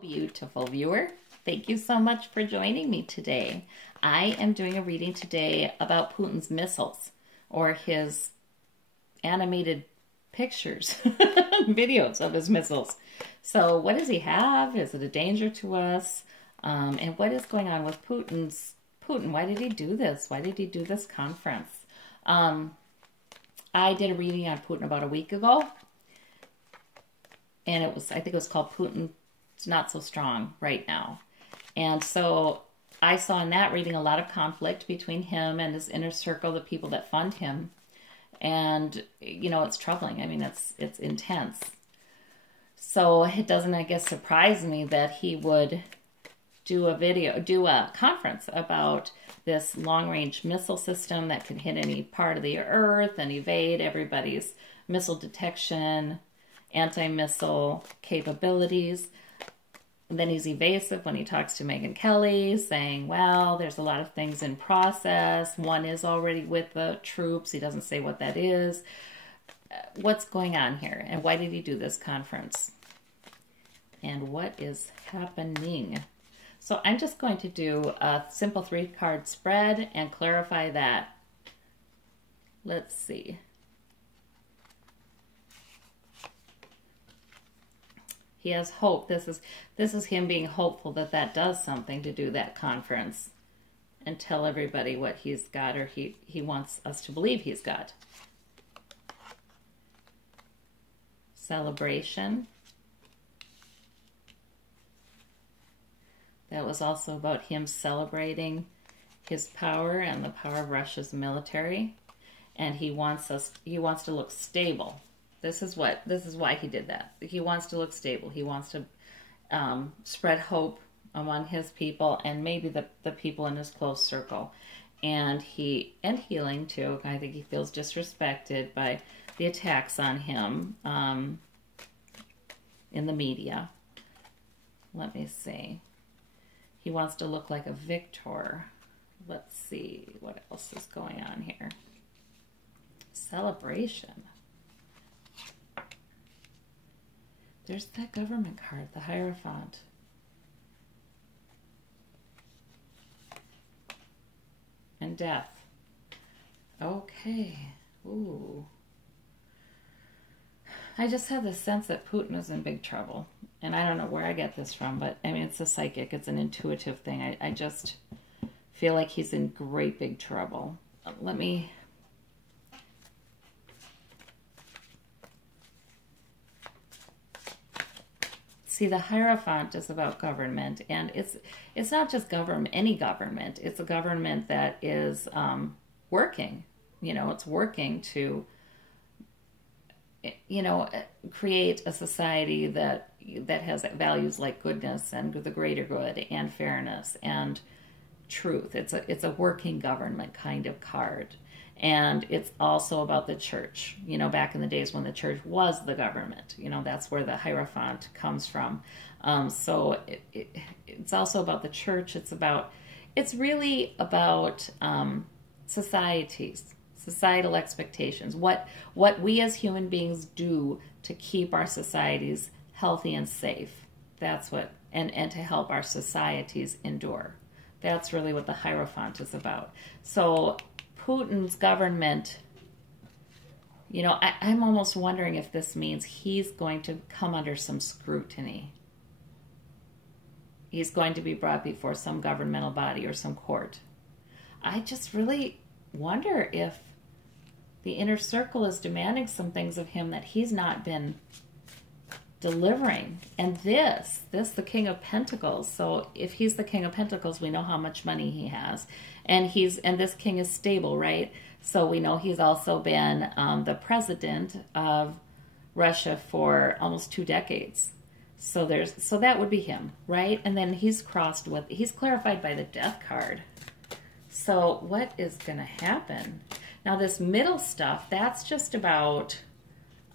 Beautiful viewer, thank you so much for joining me today. I am doing a reading today about Putin's missiles, or his animated pictures, videos of his missiles. So what does he have? Is it a danger to us? And what is going on with Putin? Why did he do this? Why did he do this conference? I did a reading on Putin about a week ago, and I think it was called Putin Not So Strong Right Now. And so I saw in that reading a lot of conflict between him and his inner circle, the people that fund him. And, you know, it's troubling. I mean, it's intense. So it doesn't, I guess, surprise me that he would do a conference about this long-range missile system that can hit any part of the earth and evade everybody's missile detection, anti-missile capabilities. And then he's evasive when he talks to Megyn Kelly, saying, well, there's a lot of things in process. One is already with the troops. He doesn't say what that is. What's going on here? And why did he do this conference? And what is happening? So I'm just going to do a simple 3-card spread and clarify that. Let's see. He has hope. This is him being hopeful that that does something to do that conference and tell everybody what he's got, or he wants us to believe he's got. Celebration. That was also about him celebrating his power and the power of Russia's military. And he wants to look stable. This is why he did that. He wants to look stable. He wants to spread hope among his people and maybe the people in his close circle. And healing too. I think he feels disrespected by the attacks on him in the media. Let me see. He wants to look like a victor. Let's see what else is going on here. Celebration. There's that government card, the Hierophant. And death. Okay. Ooh. I just have this sense that Putin is in big trouble. And I don't know where I get this from, but I mean, it's a psychic. It's an intuitive thing. I just feel like he's in great big trouble. Let me... See, the Hierophant is about government, and it's not just any government. It's a government that is working. You know, it's working to, you know, create a society that has values like goodness and the greater good and fairness and truth. It's a working government kind of card. And it's also about the church, you know, back in the days when the church was the government. You know, that's where the Hierophant comes from. So it's also about the church. It's really about societal expectations. What we as human beings do to keep our societies healthy and safe. That's what, and to help our societies endure. That's really what the Hierophant is about. So Putin's government, you know, I'm almost wondering if this means he's going to come under some scrutiny. He's going to be brought before some governmental body or some court. I just really wonder if the inner circle is demanding some things of him that he's not been delivering. And this, the King of Pentacles. So if he's the King of Pentacles, we know how much money he has. And this king is stable, right? So we know he's also been the president of Russia for almost 2 decades. So that would be him, right? And then he's clarified by the Death card. So what is going to happen? Now this middle stuff, that's just about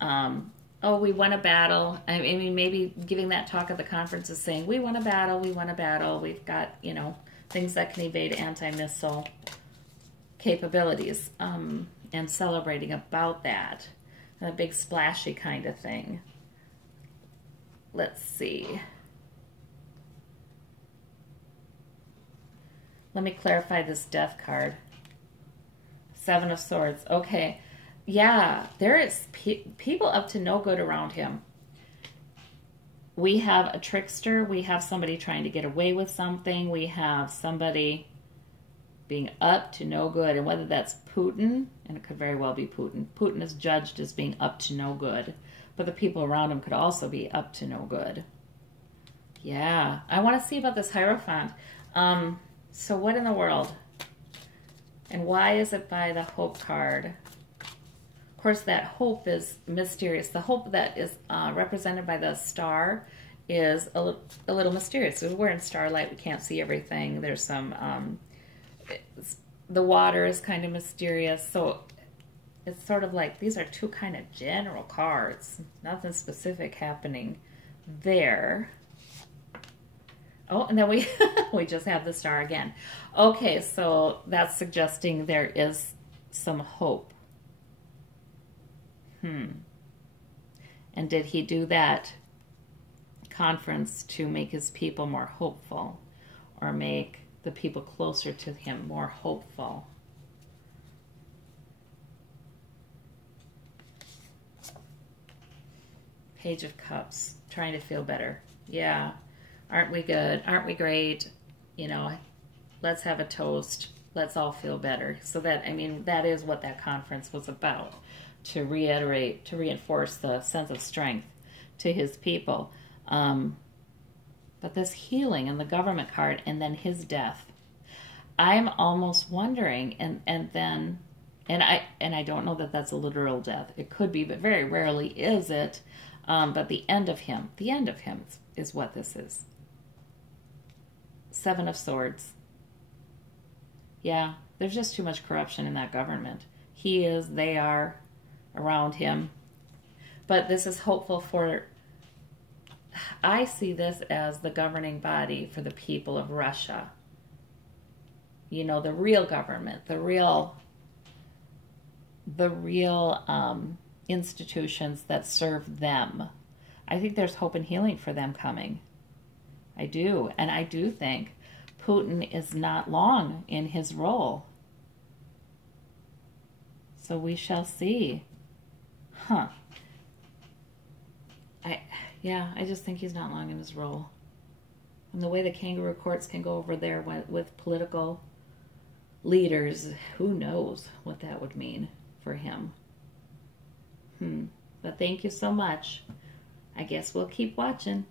oh, we won a battle. I mean, maybe giving that talk at the conference is saying, we won a battle, we won a battle. We've got, you know, things that can evade anti-missile capabilities, and celebrating about that. A big splashy kind of thing. Let's see. Let me clarify this death card. Seven of Swords. Okay. Yeah, there is people up to no good around him. We have a trickster. We have somebody trying to get away with something. We have somebody being up to no good. And whether that's Putin, and it could very well be Putin. Putin is judged as being up to no good. But the people around him could also be up to no good. Yeah. I want to see about this Hierophant. So what in the world? And why is it by the Hope card? Of course, that hope is mysterious. The hope that is represented by the star is a little mysterious. We're in starlight. We can't see everything. There's some... the water is kind of mysterious. So it's sort of like these are two kind of general cards. Nothing specific happening there. Oh, and then we we just have the star again. Okay, so that's suggesting there is some hope. And did he do that conference to make his people more hopeful, or make the people closer to him more hopeful? Page of Cups, trying to feel better. Yeah. Aren't we good? Aren't we great? You know, let's have a toast. Let's all feel better. So that, I mean, that is what that conference was about. To reiterate, to reinforce the sense of strength to his people. But this healing and the government card and then his death. I'm almost wondering, and I don't know that that's a literal death. It could be, but very rarely is it. But the end of him is what this is. Seven of Swords. Yeah, there's just too much corruption in that government. He is, they are around him. But this is hopeful for, I see this as the governing body for the people of Russia. You know, the real government, the real institutions that serve them. I think there's hope and healing for them coming. I do. And I do think Putin is not long in his role. So we shall see. Huh. I just think he's not long in his role. And the way the kangaroo courts can go over there with political leaders, who knows what that would mean for him. But thank you so much. I guess we'll keep watching.